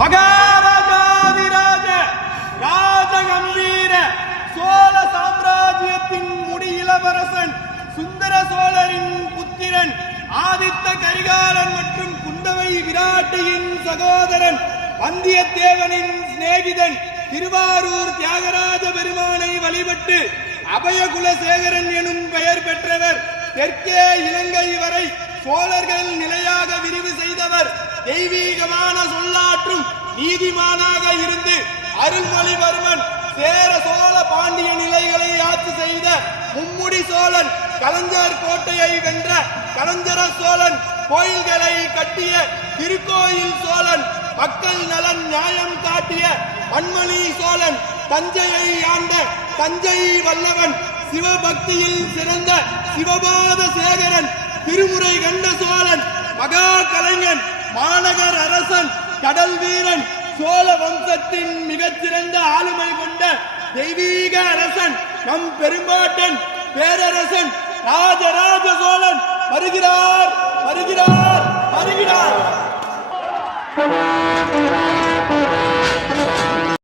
மகாராஜாதிராஜ ராஜகம்பீர சோழ சாம்ராஜ்யத்தின் முடி இளவரசன் சுந்தர சோழரின் புத்திரன் ஆதித்த கரிகாலன் மற்றும் குந்தவை விராட்டியின் சகோதரன் வந்தியத்தேவனின் சிநேகிதன் திருவாரூர் தியாகராஜ பெருமானை வழிபட்டு அபயகுலசேகரன் எனும் பெயர் பெற்றவர் தெற்கே இலங்கை வரை சோழர்கள் நிலையாக விரிவு செய்தவர் தெய்வீகமான நீதிமானாக இருந்து அருள்மொழிவர்மன் சேர சோழ பாண்டிய நிலைகளை ஆட்சி செய்த மும்முடி சோழன் கலைஞர் கோட்டையை வென்ற கலைஞர சோழன் கோயில்களை கட்டிய திருக்கோயில் சோழன் மக்கள் நலன் நியாயம் காட்டிய மண்மணி சோழன் தஞ்சையை ஆண்ட தஞ்சை வல்லவன் சிவபக்தியில் சிறந்த சிவபாத சேகரன் திருமுறை கண்ட சோழன் மகா கலைஞன் மாநகர் அரசன் கடல் வீரன் சோழ வம்சத்தின் மிகச்சிறந்த ஆளுமை கொண்ட தெய்வீக அரசன் நம் பெரும்பாட்டன் பேரரசன் ராஜராஜ சோழன் வருகிறார் வருகிறார் வருகிறார்.